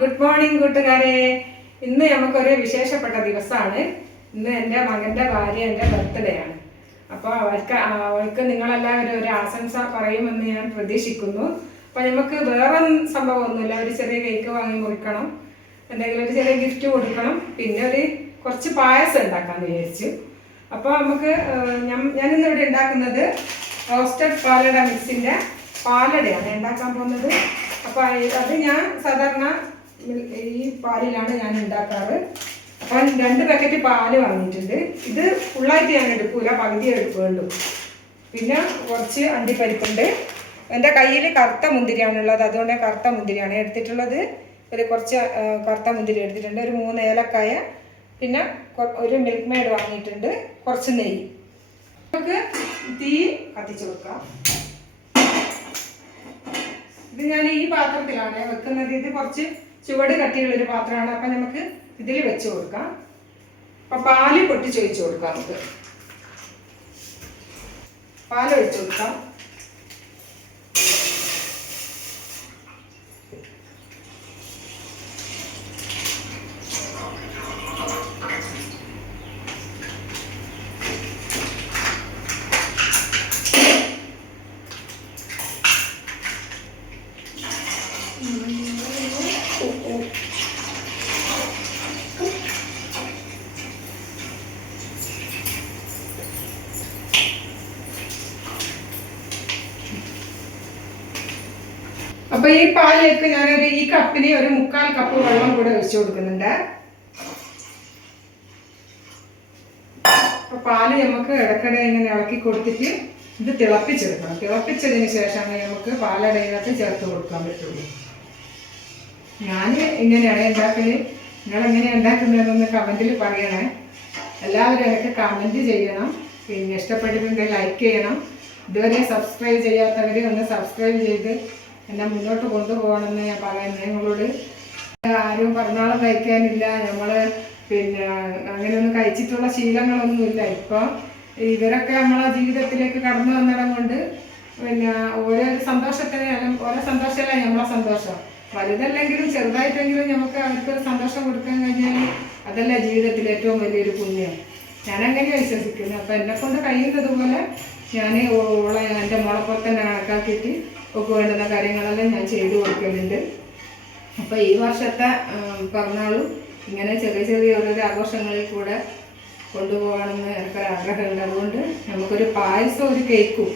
Good morning കൂട്ടുകാരെ. ഇന്ന് നമുക്കൊരു വിശേഷപ്പെട്ട ദിവസമാണ്. ഇന്ന് എൻ്റെ മകൻ്റെ ഭാര്യൻ്റെ ബർത്ത്ഡേ ആണ്. അപ്പോൾ അവൾക്ക് നിങ്ങളെല്ലാവരും ഒരു ആശംസ പറയുമെന്ന് ഞാൻ പ്രതീക്ഷിക്കുന്നു. അപ്പോൾ നമുക്ക് വേറെ സംഭവമൊന്നുമില്ല, ഒരു ചെറിയ കേക്ക് വാങ്ങി മുറിക്കണം, എന്തെങ്കിലും ഒരു ചെറിയ ഗിഫ്റ്റ് കൊടുക്കണം, പിന്നെ കുറച്ച് പായസം ഉണ്ടാക്കാമെന്ന് വിചാരിച്ചു. അപ്പോൾ നമുക്ക് ഞാനിന്ന് ഇവിടെ ഉണ്ടാക്കുന്നത് റോസ്റ്റഡ് പാലട മിക്സിൻ്റെ പാലടയാണ് ഉണ്ടാക്കാൻ പോകുന്നത്. അപ്പോൾ അത് ഞാൻ സാധാരണ ഈ പാലിലാണ് ഞാൻ ഉണ്ടാക്കാറ്. അപ്പം 2 പാക്കറ്റ് പാല് വാങ്ങിയിട്ടുണ്ട്. ഇത് ഫുള്ളായിട്ട് ഞാൻ എടുക്കൂല, പകുതി വേണ്ടു. പിന്നെ കുറച്ച് അണ്ടിപ്പരിപ്പുണ്ട്. എൻ്റെ കയ്യിൽ കറുത്ത മുന്തിരിയാണുള്ളത്, അതുകൊണ്ട് കറുത്ത മുന്തിരിയാണ് എടുത്തിട്ടുള്ളത്. കുറച്ച് കറുത്ത മുന്തിരി എടുത്തിട്ടുണ്ട്, ഒരു 3 ഏലക്കായ, പിന്നെ ഒരു മിൽക്ക് മെയ്ഡ് വാങ്ങിയിട്ടുണ്ട്, കുറച്ച് നെയ്യ്. നമുക്ക് തീ കത്തിച്ച് വെക്കാം. ഇത് ഞാൻ ഈ പാത്രത്തിലാണ് വെക്കുന്നത്. ഇത് കുറച്ച് ചുവട് കട്ടിയുള്ളൊരു പാത്രമാണ്. അപ്പം നമുക്ക് ഇതിൽ വെച്ച് കൊടുക്കാം. അപ്പം പാല് പൊട്ടിച്ച് ഒഴിച്ച് കൊടുക്കാം. നമുക്ക് പാൽ ഒഴിച്ച് കൊടുക്കാം. അപ്പൊ ഈ പാലിലേക്ക് ഈ കപ്പിന് ഒരു 3/4 കപ്പ് വെള്ളം കൂടെ ഒഴിച്ചു കൊടുക്കുന്നുണ്ട്. അപ്പൊ പാല് നമുക്ക് ഇടയ്ക്കിടെ ഇങ്ങനെ ഇളക്കി കൊടുത്തിട്ട് ഇത് തിളപ്പിച്ചെടുക്കണം. തിളപ്പിച്ചതിന് ശേഷമാണ് നമുക്ക് പാലടയിനകത്ത് ചേർത്ത് കൊടുക്കാൻ പറ്റുള്ളൂ. ഞാൻ ഇങ്ങനെയാണ് ഉണ്ടാക്കല്. നിങ്ങളെങ്ങനെയാണ് ഉണ്ടാക്കുന്നതെന്നൊന്ന് കമൻറ്റിൽ പറയണേ. എല്ലാവരും എനിക്ക് കമൻറ്റ് ചെയ്യണം. പിന്നെ ഇഷ്ടപ്പെട്ടിട്ടുണ്ടെങ്കിൽ ലൈക്ക് ചെയ്യണം. ഇതുവരെ സബ്സ്ക്രൈബ് ചെയ്യാത്തവർ ഒന്ന് സബ്സ്ക്രൈബ് ചെയ്ത് എന്നെ മുന്നോട്ട് കൊണ്ടുപോകണമെന്ന് ഞാൻ പറയുന്നത്. നിങ്ങളോട് ആരും പറഞ്ഞാളും കഴിക്കാനില്ല, നമ്മൾ പിന്നെ അങ്ങനെയൊന്നും കഴിച്ചിട്ടുള്ള ശീലങ്ങളൊന്നുമില്ല. ഇപ്പോൾ ഇവരൊക്കെ നമ്മളെ ജീവിതത്തിലേക്ക് കടന്നു വന്നിടം കൊണ്ട് പിന്നെ ഓരോ സന്തോഷമല്ല നമ്മളെ സന്തോഷം. വലുതല്ലെങ്കിലും ചെറുതായിട്ടെങ്കിലും നമുക്ക് അവർക്കൊരു സന്തോഷം കൊടുക്കാൻ കഴിഞ്ഞാൽ അതല്ലേ ജീവിതത്തിൽ ഏറ്റവും വലിയൊരു പുണ്യം. ഞാനങ്ങനെ വിശ്വസിക്കുന്നു. അപ്പോൾ എന്നെക്കൊണ്ട് കഴിയുന്നത് പോലെ ഞാൻ എൻ്റെ മോളെപ്പോലെ തന്നെ കണക്കാക്കിയിട്ട് ഒക്കെ വേണ്ടുന്ന കാര്യങ്ങളെല്ലാം ഞാൻ ചെയ്തു കൊടുക്കലുണ്ട്. അപ്പോൾ ഈ വർഷത്തെ പിറന്നാളും ഇങ്ങനെ ചെറിയ ചെറിയ ഓരോരോ ആഘോഷങ്ങളിൽ കൂടെ കൊണ്ടുപോകണമെന്ന് എനിക്കൊരാഗ്രഹമുണ്ട്. അതുകൊണ്ട് നമുക്കൊരു പായസം, ഒരു കേക്കും,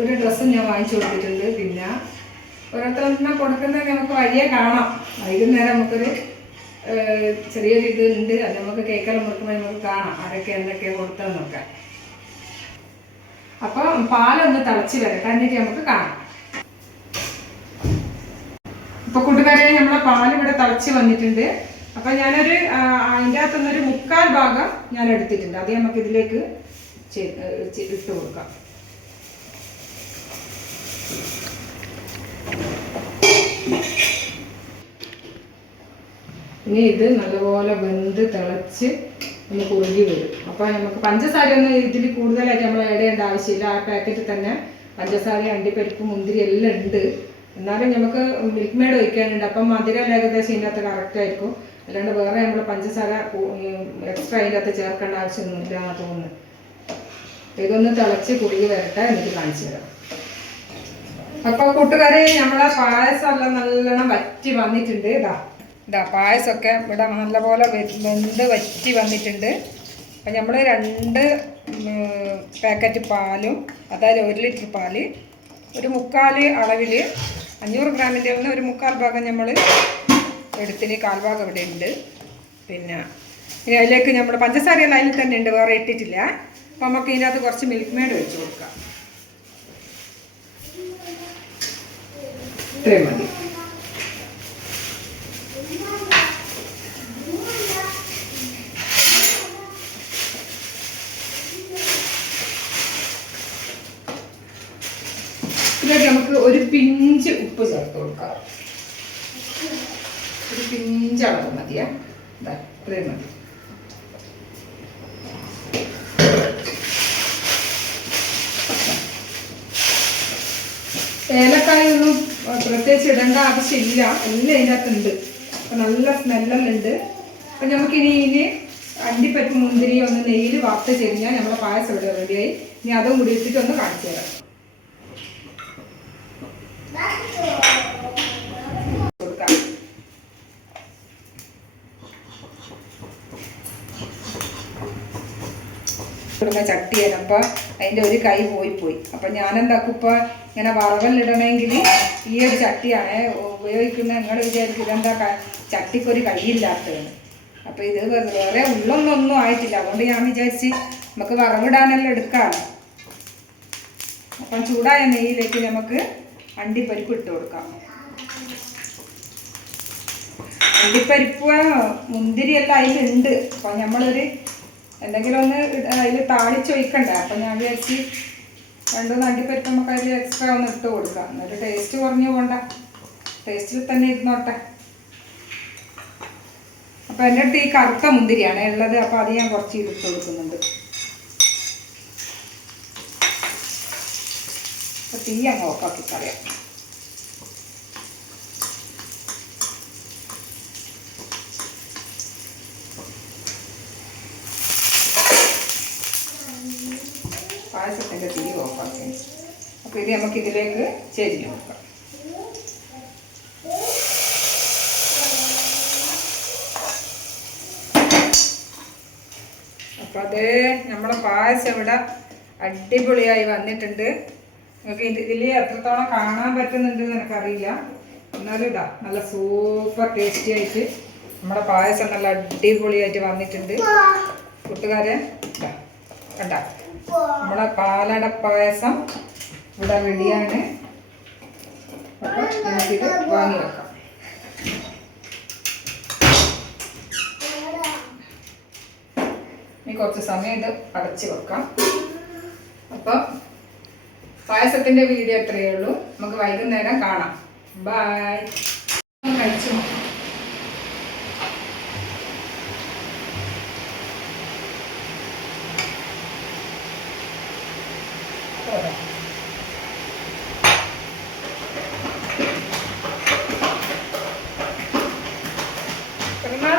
ഒരു ഡ്രസ്സും ഞാൻ വാങ്ങിച്ചു കൊടുത്തിട്ടുണ്ട്. പിന്നെ ഓരോരുത്തരെണ്ണം കൊടുക്കുന്നത് നമുക്ക് വഴിയെ കാണാം. വൈകുന്നേരം നമുക്കൊരു ചെറിയൊരു ഇതുണ്ട്, അത് നമുക്ക് കേക്കെല്ലാം മുറിക്കുമ്പോൾ നമുക്ക് കാണാം ആരൊക്കെ എന്തൊക്കെയാണ് കൊടുത്തതെന്നൊക്കെ. അപ്പം പാലൊന്ന് തിളച്ച് വരട്ടെ, എന്നിട്ട് നമുക്ക് കാണാം. ഇപ്പൊ കൂട്ടുകാരെ നമ്മളെ പാൽ ഇവിടെ തിളച്ച് വന്നിട്ടുണ്ട്. അപ്പൊ ഞാനൊരു അതിൻ്റെ അകത്തുനിന്നൊരു 3/4 ഭാഗം ഞാൻ എടുത്തിട്ടുണ്ട്. അത് നമുക്ക് ഇതിലേക്ക് ഇട്ട് കൊടുക്കാം. ഇനി ഇത് നല്ലപോലെ വെന്ത് തിളച്ച് ഒന്ന് കുറുകി വരും. അപ്പോൾ നമുക്ക് പഞ്ചസാരയൊന്നും ഇതിൽ കൂടുതലായിട്ട് നമ്മൾ ആഡ് ചെയ്യേണ്ട ആവശ്യമില്ല. ആ പാക്കറ്റിൽ തന്നെ പഞ്ചസാര, അണ്ടിപ്പരിപ്പ്, മുന്തിരി എല്ലാം ഉണ്ട്. എന്നാലും നമുക്ക് മിൽക്ക് മെയ്ഡ് ഒഴിക്കാനുണ്ട്. അപ്പം മധുരം ഏകദേശം ഇതിൻ്റെ അകത്ത് കറക്റ്റ് ആയിരിക്കും. അല്ലാണ്ട് വേറെ നമ്മൾ പഞ്ചസാര എക്സ്ട്രാ അതിൻ്റെ അകത്ത് ചേർക്കേണ്ട ആവശ്യമൊന്നുമില്ല എന്നാണ് തോന്നുന്നത്. ഇതൊന്ന് തിളച്ച് കുറുകി വരട്ടെ, എനിക്ക് കാണിച്ചു തരാം. അപ്പോൾ കൂട്ടുകാരെ നമ്മളെ പായസം എല്ലാം നല്ലോണം വറ്റി വന്നിട്ടുണ്ട്. ഇതാ പായസമൊക്കെ ഇവിടെ നല്ലപോലെ വെന്ത് വറ്റി വന്നിട്ടുണ്ട്. അപ്പം നമ്മൾ 2 പാക്കറ്റ് പാലും, അതായത് 1 ലിറ്റർ പാല്, ഒരു 3/4 അളവിൽ 500 ഗ്രാമിൻ്റെ ഒന്ന് ഒരു 3/4 ഭാഗം നമ്മൾ എടുത്തിന്, 1/4 ഭാഗം ഇവിടെ ഉണ്ട്. പിന്നെ അതിലേക്ക് നമ്മൾ പഞ്ചസാരയെല്ലാം അതിൽ തന്നെ ഉണ്ട്, വേറെ ഇട്ടിട്ടില്ല. അപ്പം നമുക്ക് ഇതിനകത്ത് കുറച്ച് മിൽക്ക് മെയ്ഡ് ഒഴിച്ച് കൊടുക്കാം. ഇത്രയും മതി. ഇതിലേക്ക് നമുക്ക് ഒരു പിഞ്ച് ഉപ്പ് ചേർത്ത് കൊടുക്കാം. ഒരു പിഞ്ച് അളവ് മതിയാ, ഇത്രയും മതി. ഏലക്കായ ഒന്നും പ്രത്യേകിച്ച് ഇടേണ്ട ആവശ്യമില്ല, എല്ലാം ഇതിനകത്തുണ്ട്. അപ്പം നല്ല സ്മെല്ലെല്ലാം ഉണ്ട്. അപ്പം നമുക്കിനി അണ്ടിപ്പരിപ്പ് മുന്തിരി ഒന്ന് നെയ്യിൽ വറുത്ത് ചെരിഞ്ഞാൽ നമ്മളെ പായസം ഇവിടെ റെഡിയായി. ഇനി അതും കൂടി ഇട്ടിട്ട് ഒന്ന് കാണിച്ചു തരാം. ചട്ടിയാണ്. അപ്പം അതിൻ്റെ ഒരു കൈ പോയി. അപ്പം ഞാനെന്താക്കും, ഇപ്പം ഇങ്ങനെ വറവലിടണമെങ്കിൽ ഈ ഒരു ചട്ടിയാണ് ഉപയോഗിക്കുന്നത്. നിങ്ങൾ വിചാരിക്കും ഇതെന്താ ചട്ടിക്കൊരു കൈയില്ലാത്തതാണ്. അപ്പം ഇത് വേറെ ഉള്ളൊന്നും ആയിട്ടില്ല. അതുകൊണ്ട് ഞാൻ വിചാരിച്ച് നമുക്ക് വറവിടാനെല്ലാം എടുക്കാമല്ലോ. അപ്പം ചൂടായ നെയ്യിലേക്ക് നമുക്ക് അണ്ടിപ്പരിപ്പ് ഇട്ട് കൊടുക്കാം. അണ്ടിപ്പരിപ്പ് മുന്തിരിയെല്ലാം അതിലുണ്ട്. അപ്പം നമ്മളൊരു എന്തെങ്കിലും ഒന്ന് അതിൽ താളിച്ചൊഴിക്കണ്ടേ. അപ്പം ഞാൻ വിചാരിച്ച് 2 അണ്ടിപ്പരിപ്പ് നമുക്ക് അതിൽ എക്സ്ട്രാ ഒന്ന് ഇട്ട് കൊടുക്കാം. എന്നിട്ട് ടേസ്റ്റ് കുറഞ്ഞു പോണ്ട, ടേസ്റ്റിൽ തന്നെ ഇരുന്നോട്ടെ. അപ്പം എൻ്റെ അടുത്ത് ഈ കറുത്ത മുന്തിരിയാണ് ഉള്ളത്. അപ്പോൾ അത് ഞാൻ കുറച്ച് ഇട്ട് കൊടുക്കുന്നുണ്ട്. അപ്പം തീ അങ്ങ് ഓഫാക്കി കളയാം. പായസത്തിൻ്റെ തീ ഓഫാക്കി. അപ്പോൾ ഇത് നമുക്ക് ഇതിലേക്ക് ചെരിഞ്ഞ് കൊടുക്കാം. അപ്പോൾ അത് നമ്മുടെ പായസം ഇവിടെ അടിപൊളിയായി വന്നിട്ടുണ്ട്. നിങ്ങൾക്ക് ഇതിൽ എത്രത്തോളം കാണാൻ പറ്റുന്നുണ്ടെന്ന് എനിക്കറിയില്ല. എന്നാലും ഇതാ നല്ല സൂപ്പർ ടേസ്റ്റി ആയിട്ട് നമ്മുടെ പായസം നല്ല അടിപൊളിയായിട്ട് വന്നിട്ടുണ്ട് കൂട്ടുകാരെ. കണ്ട നമ്മളെ പാലട പായസം ഇവിടെ റെഡിയാണ്. അപ്പോൾ നമുക്കിത് വാങ്ങി വെക്കാം. ഇനി കുറച്ച് സമയം ഇത് അടച്ച് വെക്കാം. അപ്പം പായസത്തിൻ്റെ വീഡിയോ എത്രയേ ഉള്ളൂ. നമുക്ക് വൈകുന്നേരം കാണാം. ബൈ. കഴിച്ചു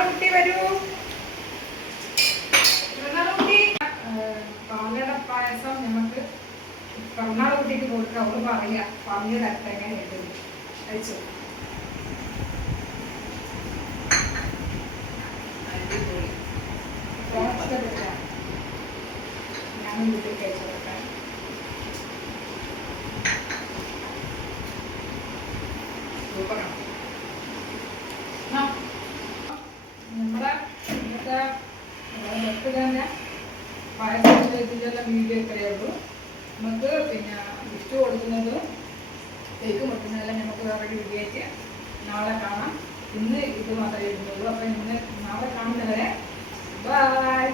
കുട്ടി വരൂ. പാലട പായസം നമുക്ക് കർണാടക കുട്ടിക്ക് കൊടുക്കാം. അവള് പറഞ്ഞു തരട്ടെ എങ്ങനെ കിട്ടും. കഴിച്ചു. ഞാനും വീട്ടിൽ കഴിച്ചു കൊടുക്കാം. സൂപ്പറാണ്. നമ്മുടെ ഇന്നത്തെ തന്നെ പായസത്തിൻ്റെ ഇതിലെല്ലാം വീഡിയോ ഇത്രയേ ഉള്ളൂ. നമുക്ക് പിന്നെ ഗിഫ്റ്റ് കൊടുക്കുന്നത് കേക്ക് മുട്ടുന്നതെല്ലാം നമുക്ക് വേറെ വീഡിയോ ആയിട്ട് നാളെ കാണാം. ഇന്ന് ഇത് മാത്രമേ ഇടുന്നുള്ളൂ. അപ്പം ഇന്ന് നാളെ കാണുന്നവരെ ബൈ.